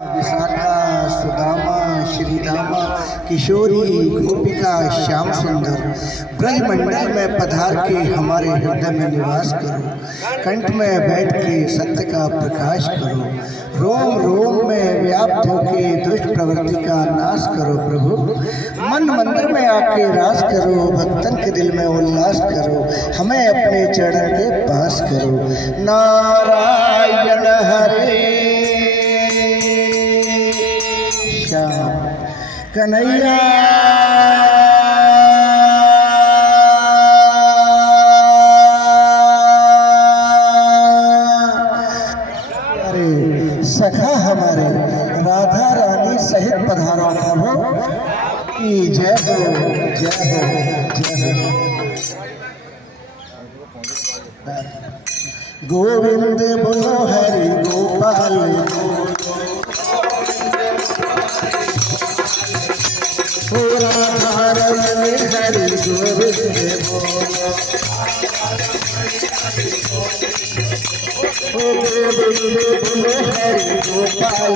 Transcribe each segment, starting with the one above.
विशाखा सुदामा श्रीदामा किशोरी गोपिका श्याम सुंदर ब्रजमंडल में पधार के हमारे हृदय में निवास करो। कंठ में बैठ के सत्य का प्रकाश करो। रोम रोम में व्याप्त होके दुष्ट प्रवृत्ति का नाश करो। प्रभु मन मंदिर में आके रास करो। भक्तन के दिल में उल्लास करो। हमें अपने चरण के पास करो। नारायण हरे कन्हैया अरे सखा हमारे राधा रानी सहित पधारो प्रभु की जय हो जय हो जय हो। गोविंद बोलो हरि गोपाल राधा रमण हरि गोविंद बोलो। गोविंद बोलो हरि गोपाल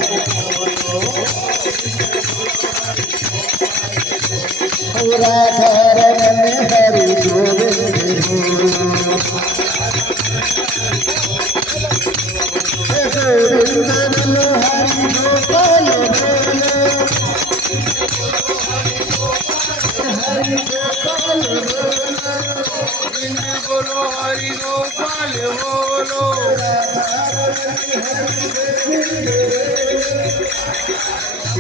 राधा रमण हरि गोविंद बोलो। गोविंद बोलो हरि गोपाल बोलो हरि गोपाल बोलो।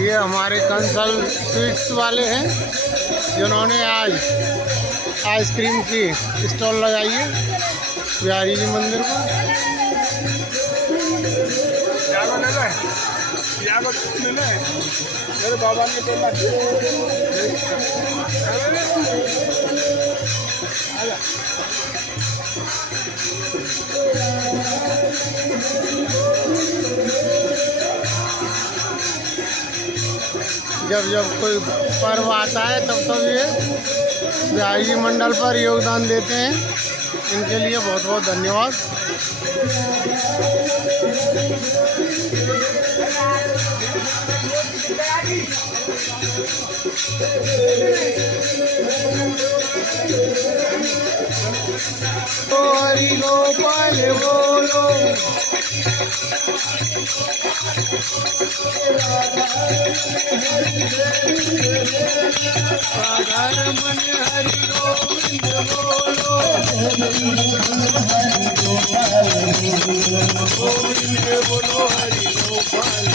ये हमारे कंसल स्वीट्स वाले हैं जिन्होंने आज आइसक्रीम की स्टॉल लगाई है बिहारी जी मंदिर पर। मेरे बाबा ने बोला जब जब कोई पर्व आता है तब ये बिहारी मंडल पर योगदान देते हैं। इनके लिए बहुत बहुत धन्यवाद। हरि गोपाल बोलो। राधा रमण हरि गोविंद बोलो। गोविंद बोलो हरि गोपाल बोलो हरि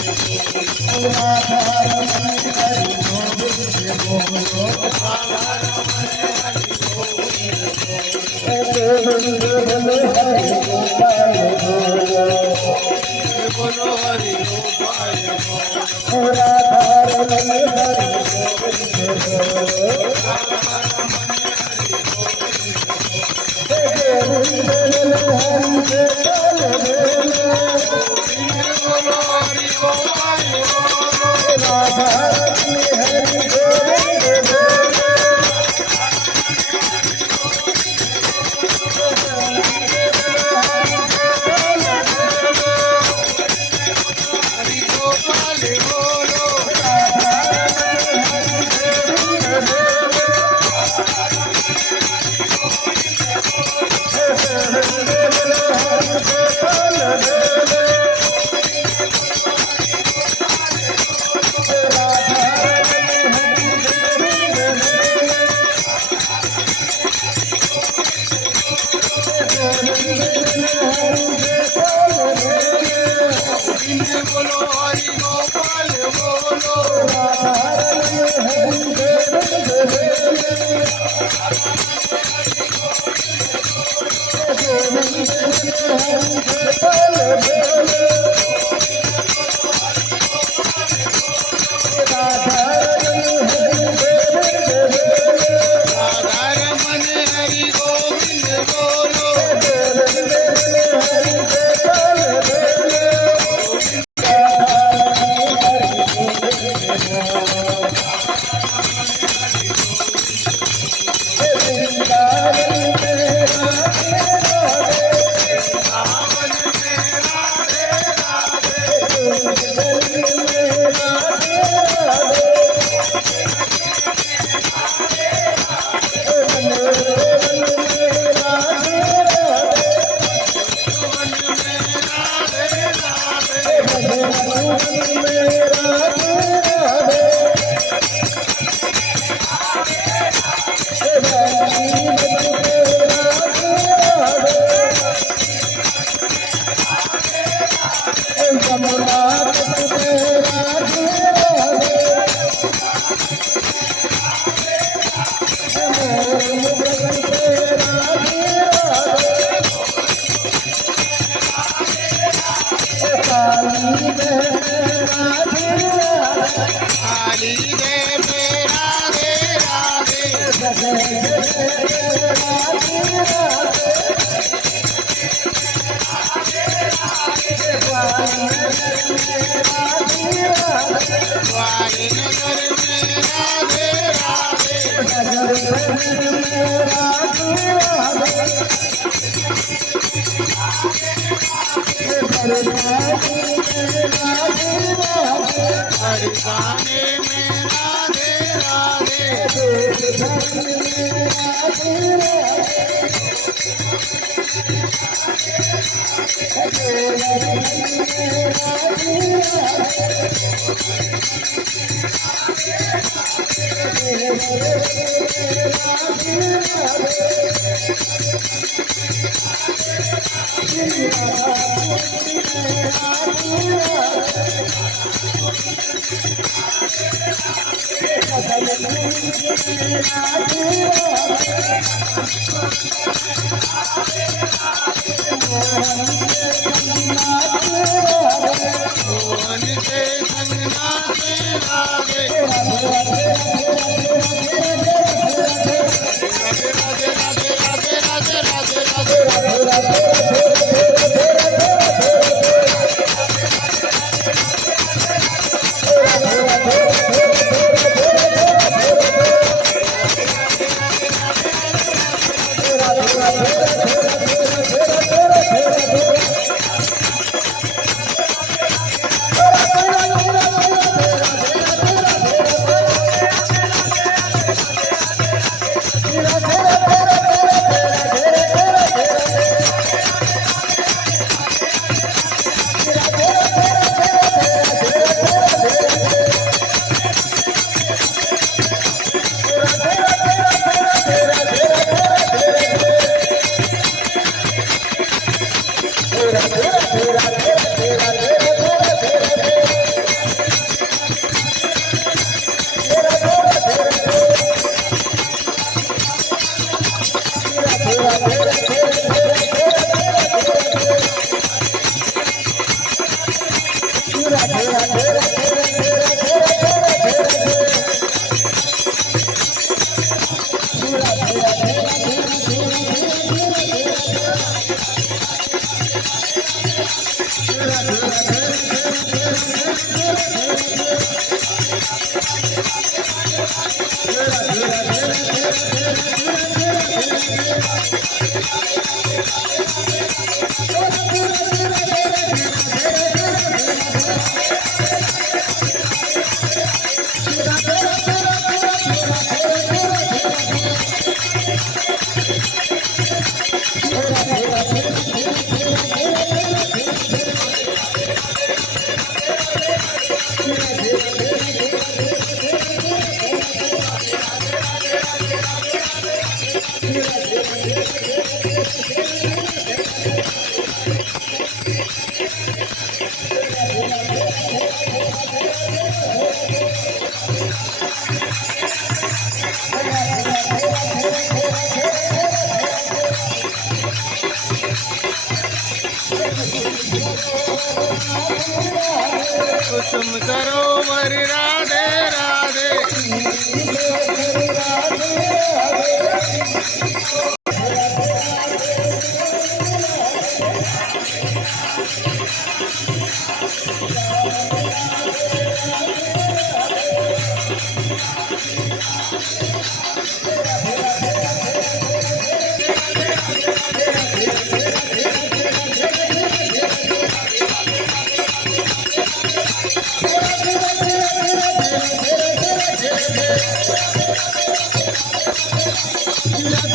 तुम सरोवर राधे राधे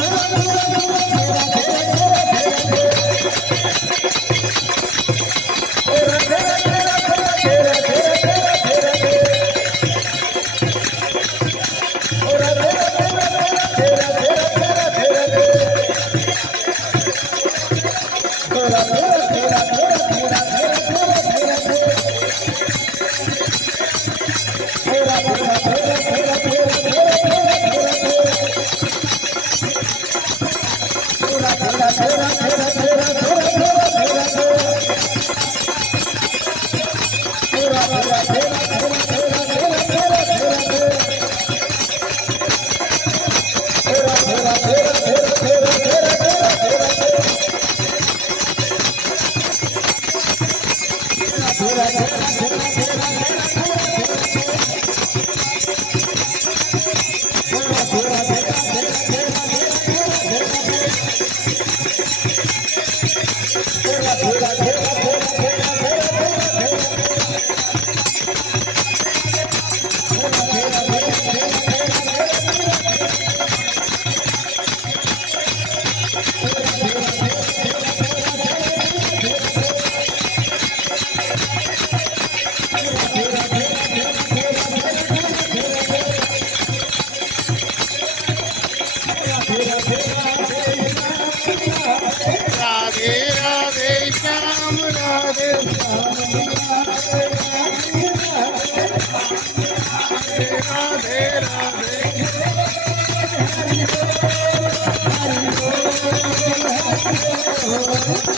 Thank you. राधे राधे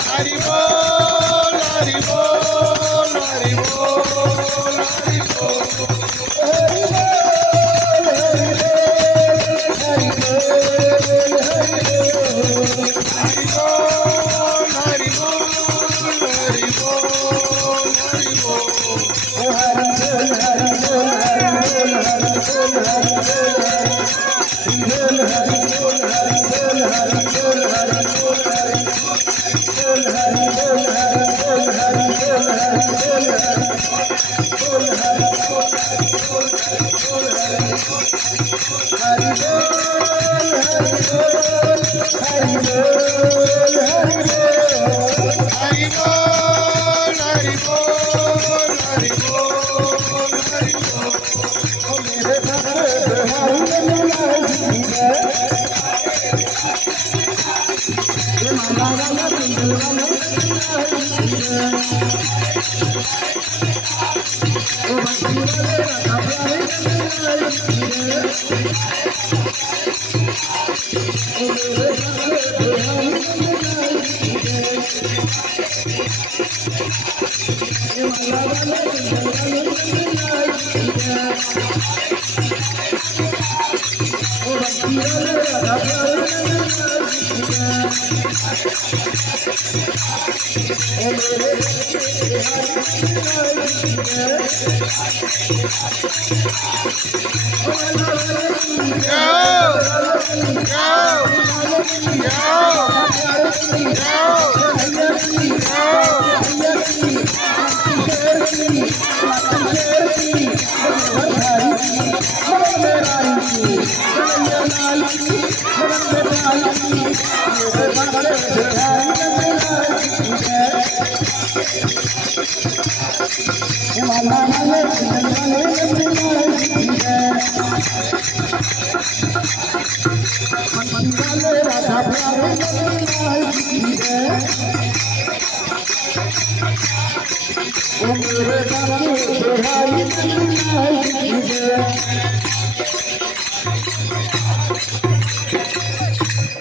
हरि बोल हरि बोल हरि बोल हरि बोल हरि बोल हरि बोल हरि बोल हरि बोल हरि बोल हरि बोल हरि बोल हरि बोल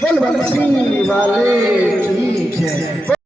बोल बंसी वाले की जय।